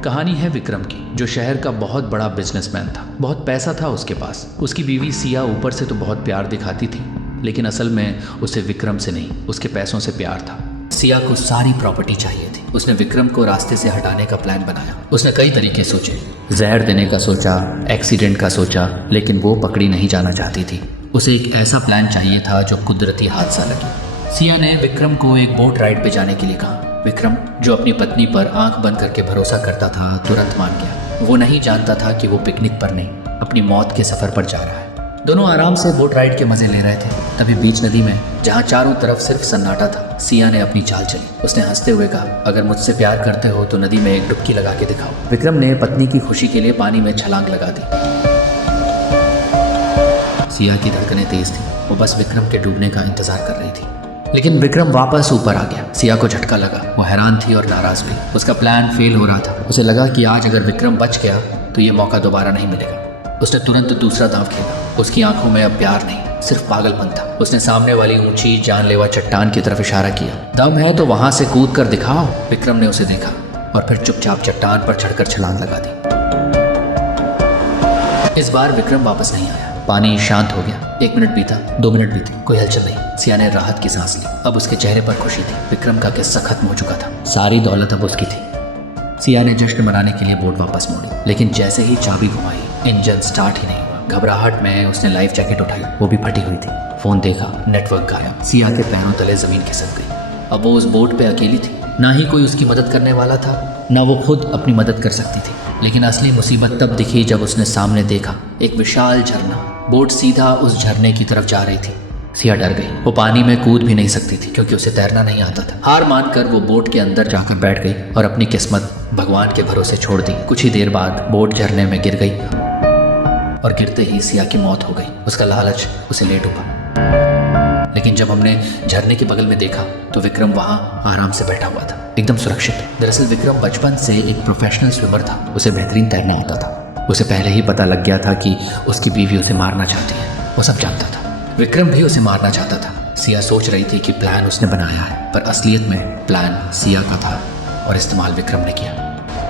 कहानी है विक्रम की, जो शहर का बहुत बड़ा बिजनेसमैन था। बहुत पैसा था उसके पास। उसकी बीवी सिया ऊपर से तो बहुत प्यार दिखाती थी, लेकिन असल में उसे विक्रम से नहीं, उसके पैसों से प्यार था। सिया को सारी प्रॉपर्टी चाहिए थी। उसने विक्रम को रास्ते से हटाने का प्लान बनाया। उसने कई तरीके सोचे, जहर देने का सोचा, एक्सीडेंट का सोचा, लेकिन वो पकड़ी नहीं जाना चाहती थी। उसे एक ऐसा प्लान चाहिए था जो कुदरती हादसा लगे। सिया ने विक्रम को एक बोट राइड पे जाने के लिए कहा। विक्रम, जो अपनी पत्नी पर आंख बंद करके भरोसा करता था, तुरंत मान गया। वो नहीं जानता था कि वो पिकनिक पर नहीं, अपनी मौत के सफर पर जा रहा है। दोनों आराम से बोट राइड के मजे ले रहे थे। तभी बीच नदी में, जहाँ चारों तरफ सिर्फ सन्नाटा था, सिया ने अपनी चाल चली। उसने हंसते हुए कहा, अगर मुझसे प्यार करते हो तो नदी में एक डुबकी लगा के दिखाओ। विक्रम ने पत्नी की खुशी के लिए पानी में छलांग लगा दी। सिया की धड़कनें तेज थी। वो बस विक्रम के डूबने का इंतजार कर रही थी, लेकिन विक्रम वापस ऊपर आ गया। सिया को झटका लगा। वो हैरान थी और नाराज भी। उसका प्लान फेल हो रहा था। उसे लगा कि आज अगर विक्रम बच गया तो ये मौका दोबारा नहीं मिलेगा। उसने तुरंत दूसरा दांव खेला। उसकी आंखों में अब प्यार नहीं, सिर्फ पागलपन था। उसने सामने वाली ऊंची जानलेवा चट्टान की तरफ इशारा किया। दम है तो वहां से कूद कर दिखाओ। विक्रम ने उसे देखा और फिर चुपचाप चट्टान पर चढ़कर छलांग लगा दी। इस बार विक्रम वापस नहीं आया। पानी शांत हो गया। 1 मिनट बीता, 2 मिनट बीते, कोई हलचल नहीं। सिया ने राहत की सांस ली। अब उसके चेहरे पर खुशी थी। विक्रम का किस्सा खत्म हो चुका था। सारी दौलत अब उसकी थी। सिया ने जश्न मनाने के लिए बोट वापस मोड़ी, लेकिन जैसे ही चाबी घुमाई, इंजन स्टार्ट ही नहीं हुआ। घबराहट में उसने लाइफ जैकेट उठाई, वो भी फटी हुई थी। फोन देखा, नेटवर्क गायब। सिया के पैरों तले जमीन खिसक गई। अब वो उस बोट पे अकेली थी। ना ही कोई उसकी मदद करने वाला था, ना वो खुद अपनी मदद कर सकती थी। लेकिन असली मुसीबत तब दिखी जब उसने सामने देखा एक विशाल झरना। बोट सीधा उस झरने की तरफ जा रही थी। सिया डर गई। वो पानी में कूद भी नहीं सकती थी क्योंकि उसे तैरना नहीं आता था। हार मानकर वो बोट के अंदर जाकर बैठ गई और अपनी किस्मत भगवान के भरोसे छोड़ दी। कुछ ही देर बाद बोट झरने में गिर गई और गिरते ही सिया की मौत हो गई। उसका लालच उसे ले डूबा। लेकिन जब हमने झरने के बगल में देखा तो विक्रम वहाँ आराम से बैठा हुआ था, एकदम सुरक्षित। दरअसल विक्रम बचपन से एक प्रोफेशनल स्विमर था। उसे बेहतरीन तैरना आता था। उसे पहले ही पता लग गया था कि उसकी बीवी उसे मारना चाहती है। वो सब जानता था। विक्रम भी उसे मारना चाहता था। सिया सोच रही थी कि प्लान उसने बनाया है, पर असलियत में प्लान सिया का था और इस्तेमाल विक्रम ने किया।